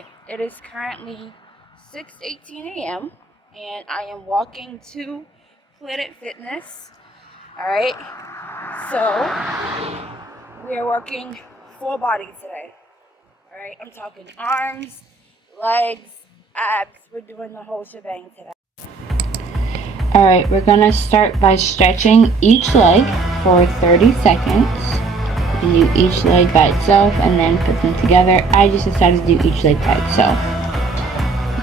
Okay, it is currently 6:18 a.m. and I am walking to Planet Fitness. Alright, so we are working full body today. Alright, I'm talking arms, legs, abs. We're doing the whole shebang today. Alright, we're gonna start by stretching each leg for 30 seconds. You can do each leg by itself and then put them together. I just decided to do each leg by itself.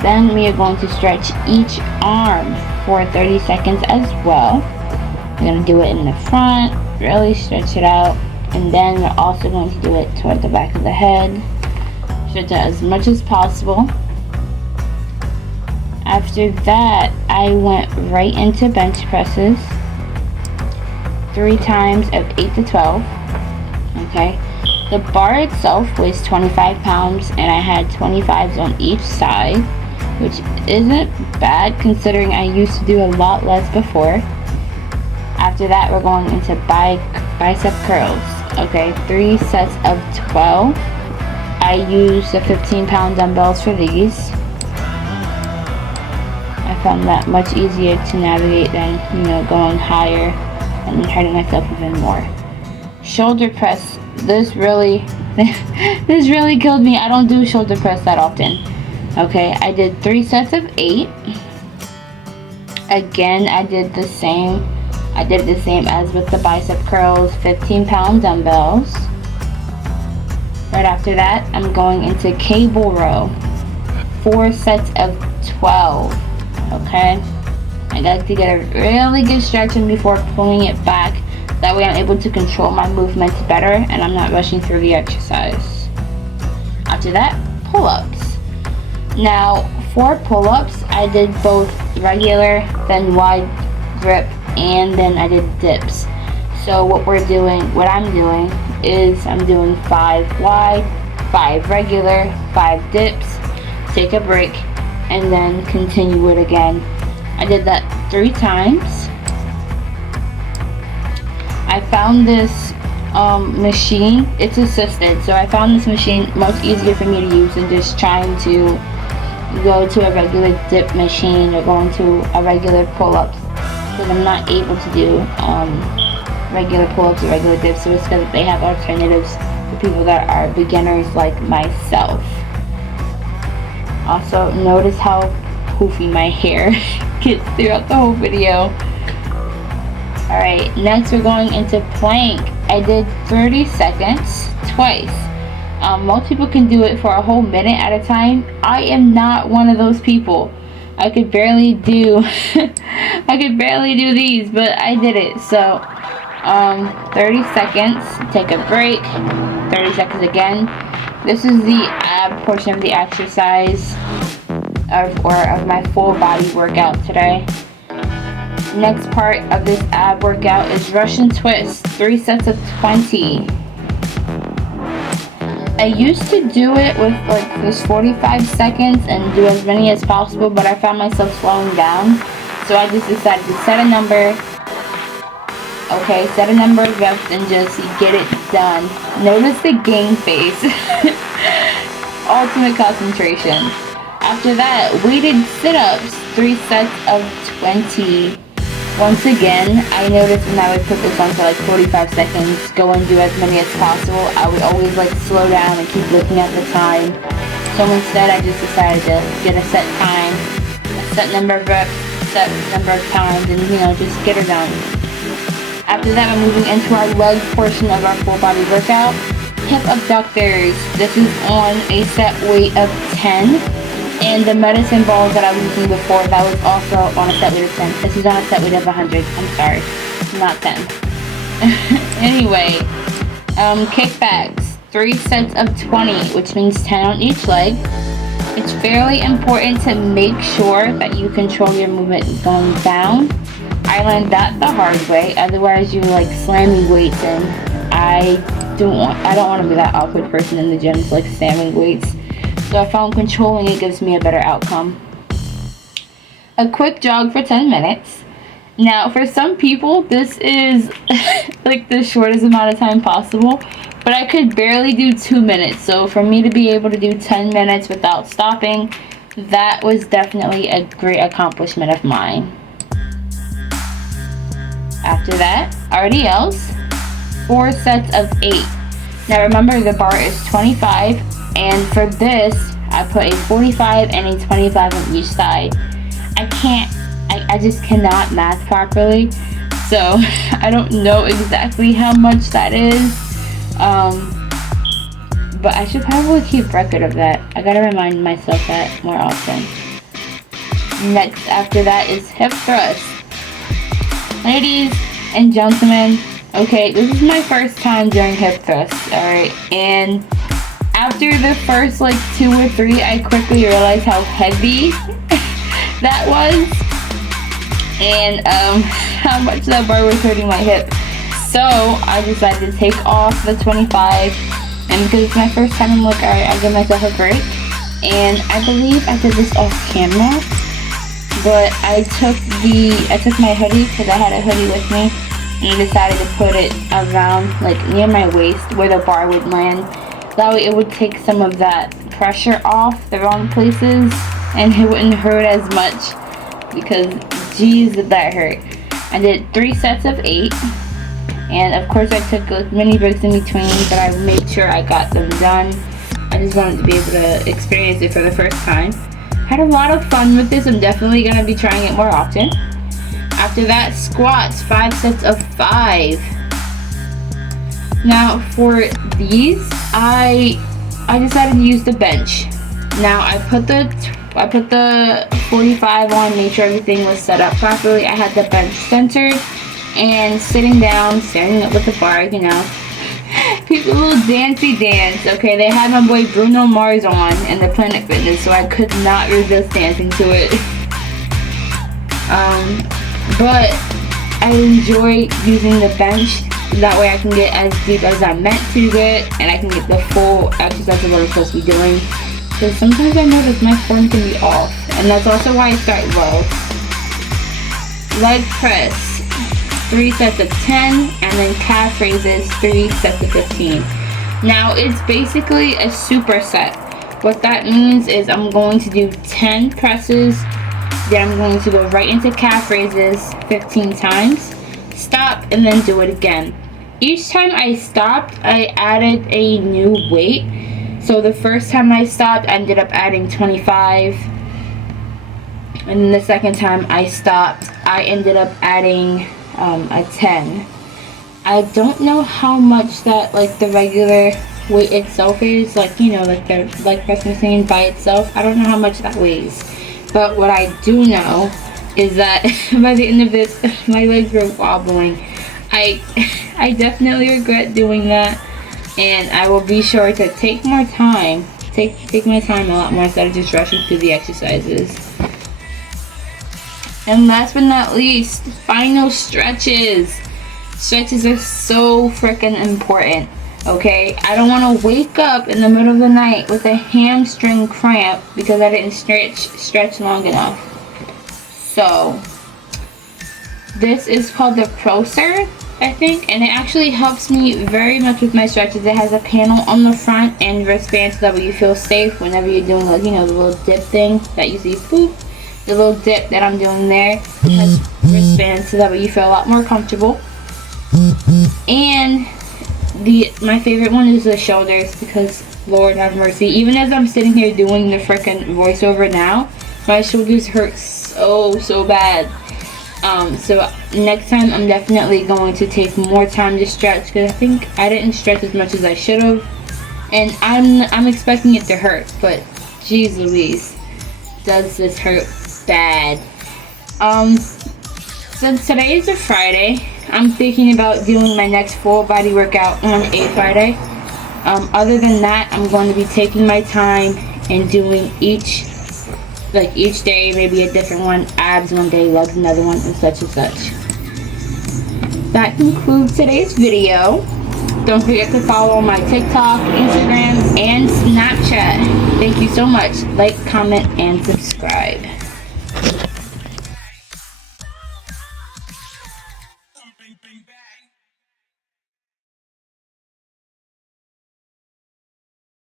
Then we are going to stretch each arm for 30 seconds as well. We're going to do it in the front, really stretch it out, and then we're also going to do it toward the back of the head. Stretch it as much as possible. After that, I went right into bench presses 3 times of 8 to 12. Okay, the bar itself weighs 25 pounds and I had 25s on each side, which isn't bad considering I used to do a lot less before. After that, we're going into bicep curls. Okay, 3 sets of 12. I use the 15-pound dumbbells for these. I found that much easier to navigate than, going higher and hurting myself even more. Shoulder press, this really killed me. I don't do shoulder press that often. Okay, I did 3 sets of 8. Again, I did the same as with the bicep curls, 15-pound dumbbells. Right after that, I'm going into cable row, 4 sets of 12. Okay, I like to get a really good stretch in before pulling it back. That way I'm able to control my movements better and I'm not rushing through the exercise. After that, pull-ups. Now, for pull-ups, I did both regular, then wide grip, and then I did dips. So what I'm doing is I'm doing 5 wide, 5 regular, 5 dips, take a break, and then continue it again. I did that 3 times. I found this machine, it's assisted, so I found this machine much easier for me to use than just trying to go to a regular dip machine or going to a regular pull-ups, because I'm not able to do regular pull-ups or regular dips, so it's because they have alternatives for people that are beginners like myself. Also, notice how poofy my hair gets throughout the whole video. Alright, next we're going into plank. I did 30 seconds twice. Most people can do it for a whole minute at a time. I am not one of those people. I could barely do these, but I did it. So 30 seconds, take a break, 30 seconds again. This is the ab portion of the exercise of my full body workout today. Next part of this ab workout is Russian twist, 3 sets of 20. I used to do it with like this 45 seconds and do as many as possible, but I found myself slowing down. So I just decided to set a number. Okay, set a number of reps and just get it done. Notice the game face. Ultimate concentration. After that, weighted sit-ups, 3 sets of 20. Once again, I noticed when I would put this on for like 45 seconds, go and do as many as possible, I would always slow down and keep looking at the time. So instead, I just decided to get a set time, a set number of reps, set number of times, and just get it done. After that, we're moving into our leg portion of our full body workout. Hip abductors. This is on a set weight of 10. And the medicine balls that I was using before, that was also on a set weight of 10. This is on a set weight of 100. I'm sorry, not 10. Anyway, kickbacks, 3 sets of 20, which means 10 on each leg. It's fairly important to make sure that you control your movement going down. I learned that the hard way. Otherwise, you slamming weights, and I don't want to be that awkward person in the gym, slamming weights. So I found controlling it gives me a better outcome. A quick jog for 10 minutes. Now, for some people, this is the shortest amount of time possible, but I could barely do 2 minutes. So for me to be able to do 10 minutes without stopping, that was definitely a great accomplishment of mine. After that, RDLs, 4 sets of 8. Now remember, the bar is 25, and for this, I put a 45 and a 25 on each side. I just cannot math properly, so I don't know exactly how much that is, but I should probably keep record of that. I gotta remind myself that more often. Next after that is hip thrust. Ladies and gentlemen, okay, this is my first time doing hip thrust, alright, and after the first like 2 or 3, I quickly realized how heavy that was, and how much that bar was hurting my hip. So I decided to take off the 25, and because it's my first time, I'm like, alright, I'll give myself a break. And I believe I did this off camera, but I took my hoodie, because I had a hoodie with me, and I decided to put it around, like near my waist where the bar would land. That way it would take some of that pressure off the wrong places, and it wouldn't hurt as much, because geez, did that hurt. I did 3 sets of 8, and of course I took like mini breaks in between, but I made sure I got them done. I just wanted to be able to experience it for the first time. Had a lot of fun with this. I'm definitely going to be trying it more often. After that, squats, 5 sets of 5. Now for these, I decided to use the bench. Now I put the 45 on, made sure everything was set up properly. I had the bench centered, and sitting down, standing up with the bar, you know. People little dancey dance, okay? They had my boy Bruno Mars on in the Planet Fitness, so I could not resist dancing to it. But I enjoy using the bench. That way I can get as deep as I'm meant to get, and I can get the full exercise of what I'm supposed to be doing. Because sometimes I notice my form can be off, and that's also why I start low. Leg press, 3 sets of 10, and then calf raises, 3 sets of 15. Now it's basically a superset. What that means is I'm going to do 10 presses, then I'm going to go right into calf raises 15 times, stop, and then do it again. Each time I stopped, I added a new weight. So the first time I stopped, I ended up adding 25, and then the second time I stopped, I ended up adding a 10. I don't know how much that, like, the regular weight itself is, like, you know, like the leg press machine by itself. I don't know how much that weighs, but what I do know is that by the end of this, my legs were wobbling. I definitely regret doing that, and I will be sure to take more time, take my time a lot more instead of just rushing through the exercises. And last but not least, final stretches. Stretches are so freaking important, okay? I don't want to wake up in the middle of the night with a hamstring cramp because I didn't stretch long enough. So, this is called the ProServe, I think, and it actually helps me very much with my stretches. It has a panel on the front and wristband so that way you feel safe whenever you're doing, like, you know, the little dip thing that you see, boop, the little dip that I'm doing there. It has wristband so that way you feel a lot more comfortable. And my favorite one is the shoulders, because Lord have mercy, even as I'm sitting here doing the frickin' voiceover now, my shoulders hurt so bad. So next time I'm definitely going to take more time to stretch, because I think I didn't stretch as much as I should have, and I'm expecting it to hurt, but geez Louise, does this hurt bad. Since today is a Friday, I'm thinking about doing my next full body workout on a Friday. Other than that, I'm going to be taking my time and doing each day, maybe a different one. Abs one day, legs another one, and such and such. That concludes today's video. Don't forget to follow my TikTok, Instagram, and Snapchat. Thank you so much. Like, comment, and subscribe.